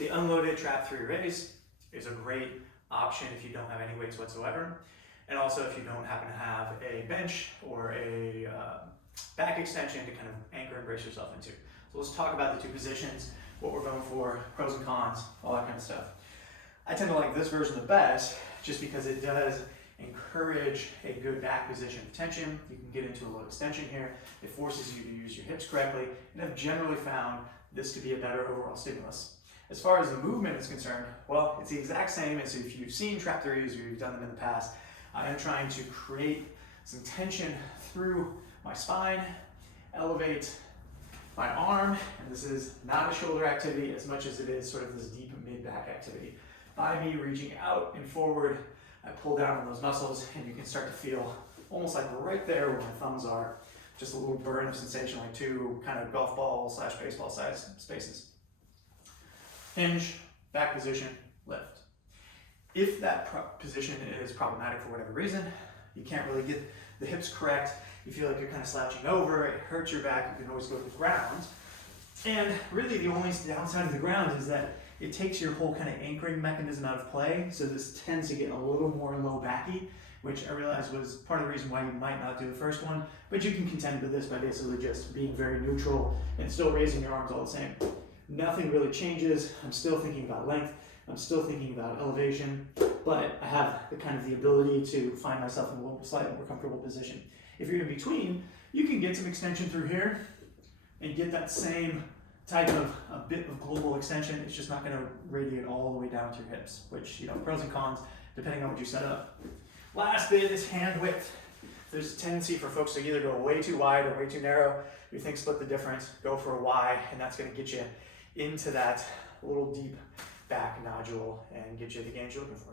The unloaded trap 3 raise is a great option if you don't have any weights whatsoever. And also if you don't happen to have a bench or a back extension to kind of anchor and brace yourself into. So let's talk about the two positions, what we're going for, pros and cons, all that kind of stuff. I tend to like this version the best just because it does encourage a good back position of tension. You can get into a low extension here. It forces you to use your hips correctly, and I've generally found this to be a better overall stimulus. As far as the movement is concerned, well, it's the exact same as if you've seen trap 3s or you've done them in the past. I am trying to create some tension through my spine, elevate my arm, and this is not a shoulder activity as much as it is sort of this deep mid-back activity. By me reaching out and forward, I pull down on those muscles, and you can start to feel almost like right there where my thumbs are, just a little burn of sensation, like two kind of golf ball / baseball size spaces. Hinge, back position, lift. If that position is problematic for whatever reason, you can't really get the hips correct, you feel like you're kind of slouching over, it hurts your back, you can always go to the ground. And really the only downside of the ground is that it takes your whole kind of anchoring mechanism out of play, so this tends to get a little more low backy, which I realized was part of the reason why you might not do the first one, but you can contend with this by basically just being very neutral and still raising your arms all the same. Nothing really changes. I'm still thinking about length, I'm still thinking about elevation, but I have the ability to find myself in a slightly more comfortable position. If you're in between, you can get some extension through here and get that same type of a bit of global extension. It's just not going to radiate all the way down to your hips, which, pros and cons depending on what you set up. Last bit is hand width. There's a tendency for folks to either go way too wide or way too narrow. You think split the difference, go for a Y, and that's going to get you into that little deep back nodule and get you the gains you're looking for.